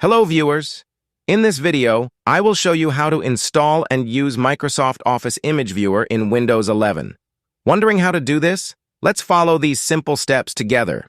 Hello viewers! In this video, I will show you how to install and use Microsoft Office Image Viewer in Windows 11. Wondering how to do this? Let's follow these simple steps together.